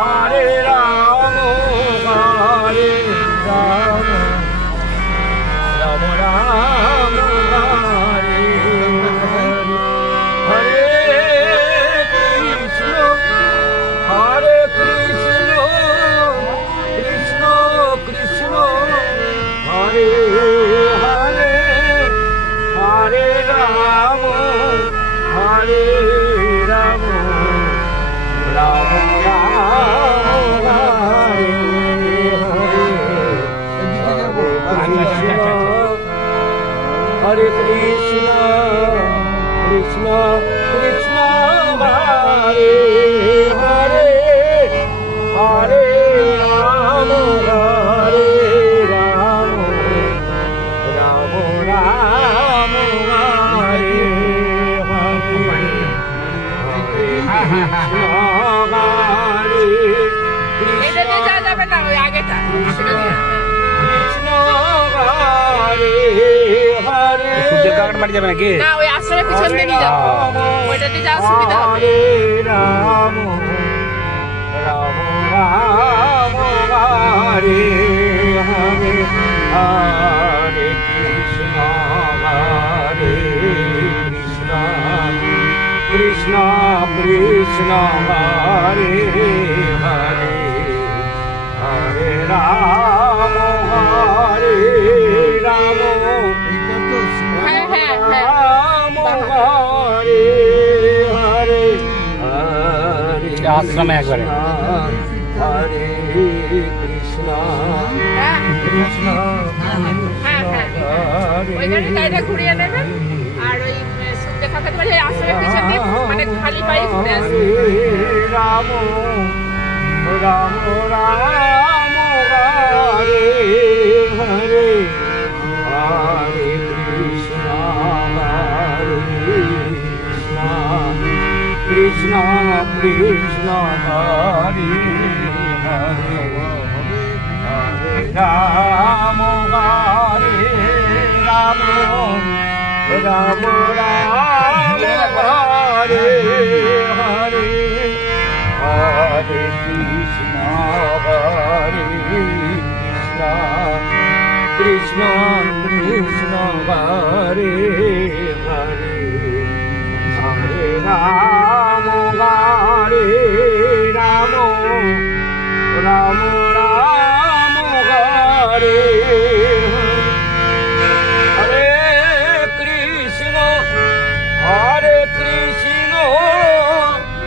Hare Rama, Hare Rama, Rama Rama, Hare Hare, Hare Krishna, Hare Krishna, Krishna Krishna, Hare Hare, Hare Rama, Hare Rama, Rama Rama, Hare Hare, Hare Krishna, Krishna Krishna, Hare Hare, Hare Rama, Hare Rama, Rama Rama, Hare Hare, Hare এটা দিয়ে যাওয়া যাবে না, ওই আগেটা সেটা দিয়ে। Krishna Hare Hare, সূর্যের কাকড় মারি যাবে নাকি? না, ওই আশ্রমের পিছন দিয়ে নিয়ে যাবো, ওইটা দিয়ে যাওয়ার সুবিধা হবে। Hare Rama, Rama Rama, Hare Hare, Hare Krishna, Hare Krishna, Krishna Krishna, Hare Hare, Hare Rama, Hare Rama, হ্যাঁ হ্যাঁ হ্যাঁ, Rama Hare Hare, Hare আশ্রমে একবারে। Hare Krishna, হ্যাঁ Krishna হ্যাঁ হ্যাঁ, ওইখানে গাড়িটা ঘুরিয়ে নেবেন আর ওই সূর্য কাকাতে বাড়ি ওই আশ্রমের পিছন দিয়ে মানে খালি পায়ে ঘুরে আসবেন। Ram Ram Ram, Hare Hare, Hare Krishna, Hare Krishna, Krishna Krishna, Hare Hare, Hare Ram, Hare Ram, Ram Ram, Hare Hare, Hare Krishna, Hare Krishna, Krishna Krishna, Hare Hare, Hare Ram, Hare Ram, Ram Ram, Hare Hare, Hare Krishna, Hare Krishna,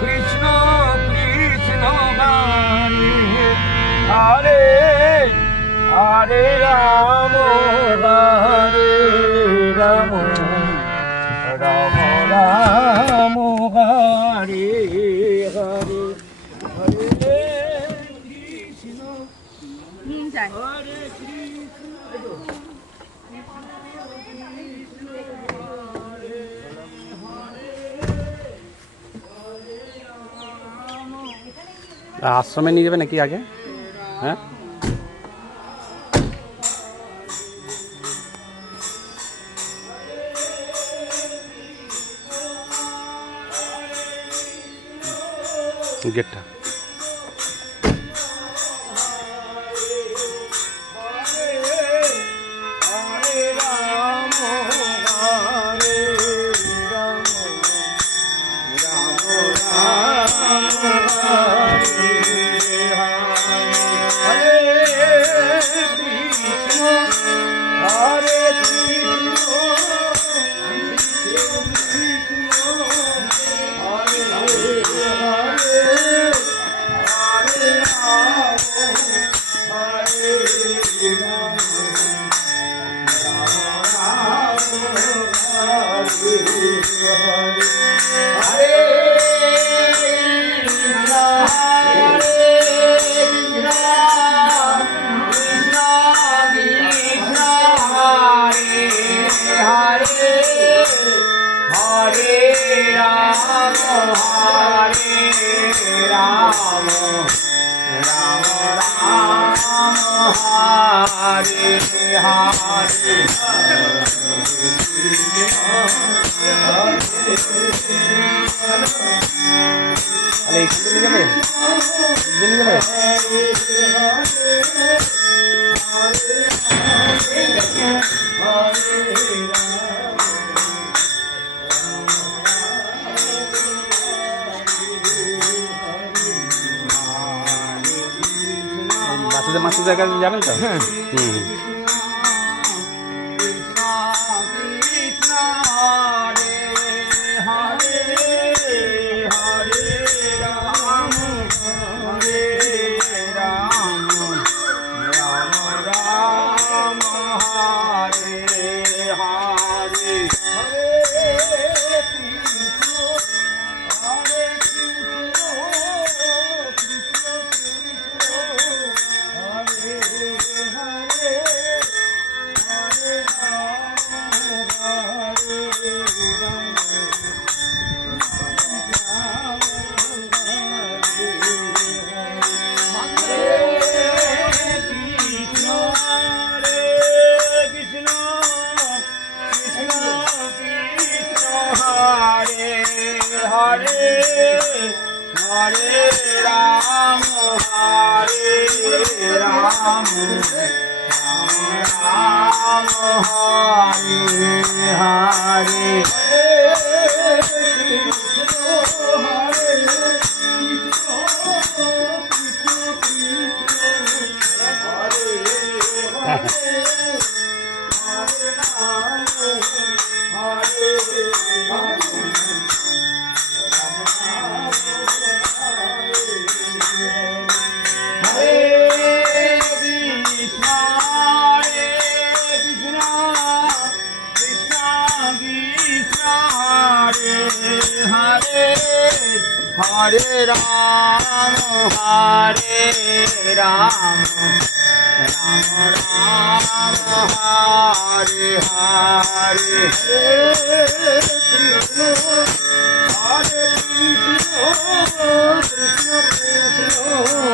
Krishna Krishna, Hare Hare, Hare Rama, Hare Rama, Rama Rama, Hare Hare, Hare Krishna, নিয়ে যায়। Hare Krishna. আশ্রমে নিয়ে যাবে নাকি আগে? হ্যাঁ, গেটটা Hare Rama, Hare Rama, Rama Rama, Hare Hare, Hare Krishna, Hare Krishna, Hare Hare, Hare Ram Ram Hare Hare তাহলে এইখানে নিয়ে যাবে নিয়ে যাবে বাচ্চাদের মাস্টারদের কাছে যাবেন তো? হুম হুম। Hare Ram, Hare Ram, Ram Hare Hare, Hare Ram, Hare Ram, Ram Ram, Hare Hare, Hare Krishna,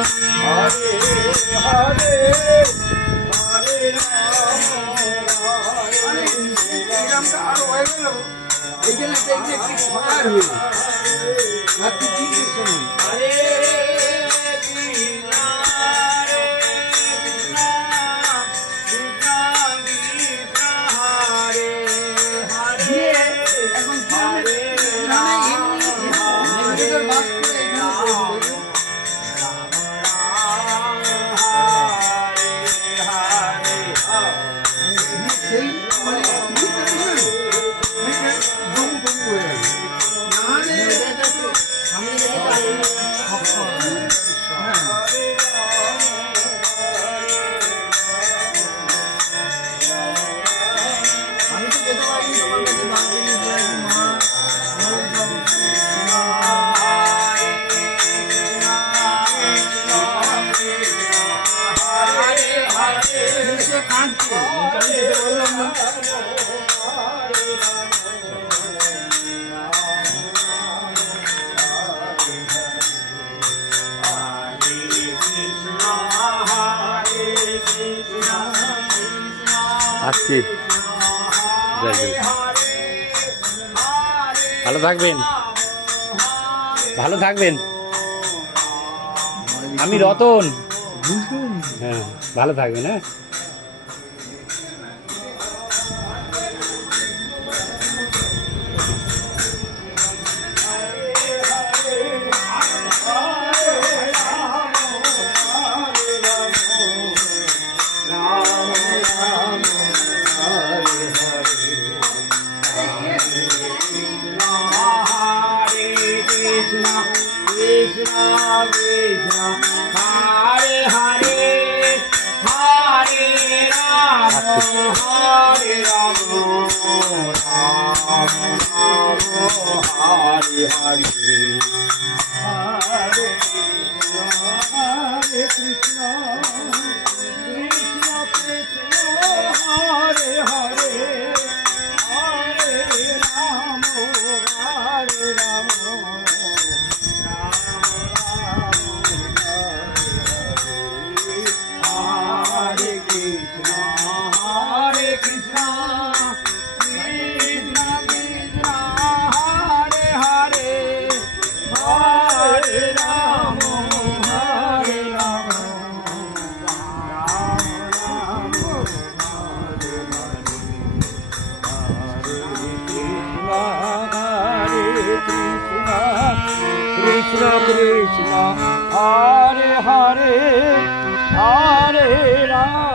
Krishna Krishna, Hare Hare, Hare Ram, Hare আসছি। ভালো থাকবেন, ভালো থাকবেন। আমি রতন। হ্যাঁ, ভালো থাকবেন। হ্যাঁ, কৃষ্ণ কৃষ্ণ হরে হরে হরে রাম